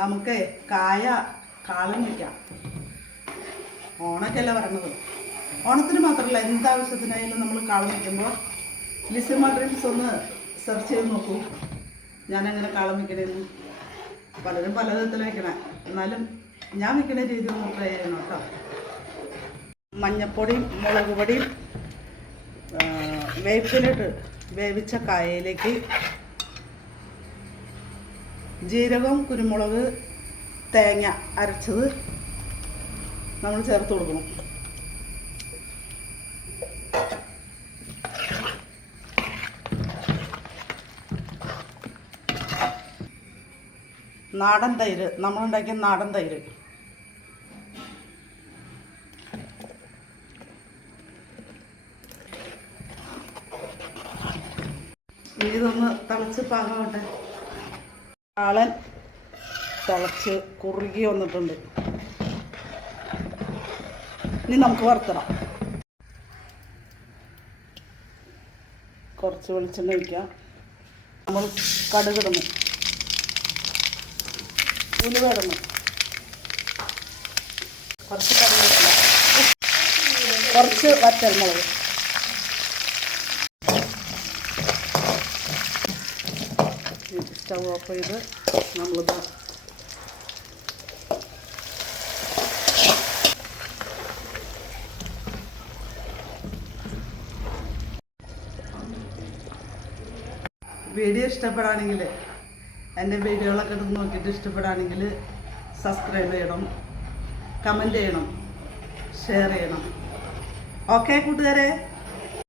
നമുക്ക് കായ കാളം വയ്ക്കാം. ഓണക്കല്ല പറഞ്ഞത്. ഓണത്തിന് മാത്രമല്ല, എന്താവശ്യത്തിനായാലും നമ്മൾ കാളം വയ്ക്കുമ്പോൾ ലിസി ഡ്രീംസ് ഒന്ന് സെർച്ച് ചെയ്ത് നോക്കൂ. ഞാനങ്ങനെ കാളം വയ്ക്കണേന്ന്. പലരും പല വിധത്തിൽ വയ്ക്കണേ, എന്നാലും ഞാൻ വയ്ക്കണ രീതി ഒന്ന് ട്രൈ ചെയ്യണം കേട്ടോ. മഞ്ഞപ്പൊടിയും മുളക് പൊടിയും വേപ്പിലിട്ട് വേവിച്ച കായയിലേക്ക് ജീരകം, കുരുമുളക്, തേങ്ങ അരച്ചത് നമ്മൾ ചേർത്ത് കൊടുക്കണം. നാടൻ തൈര്, നമ്മളുണ്ടാക്കിയ നാടൻ തൈര്. ഇതൊന്ന് തിളച്ച് പാകമാവട്ടെ. കാളൻ തിളച്ച് കുറുകി വന്നിട്ടുണ്ട്. ഇനി നമുക്ക് വറുത്തിടാം. കുറച്ച് വെളിച്ചെണ്ണ ഒഴിക്കാം. നമ്മൾ കടുകിടുന്നു, ഉലുവ ഇടുന്നു, കുറച്ച് കറിവേപ്പില, കുറച്ച് വറ്റൽമുളക്. സ്റ്റൗ ഓഫ് ചെയ്ത് നമ്മളിത് വീഡിയോ ഇഷ്ടപ്പെടുകയാണെങ്കിൽ, എൻ്റെ വീഡിയോകളൊക്കെ എടുത്ത് നോക്കിയിട്ട് ഇഷ്ടപ്പെടുകയാണെങ്കിൽ സബ്സ്ക്രൈബ് ചെയ്യണം, കമൻറ്റ് ചെയ്യണം, ഷെയർ ചെയ്യണം. ഓക്കെ കൂട്ടുകാരെ.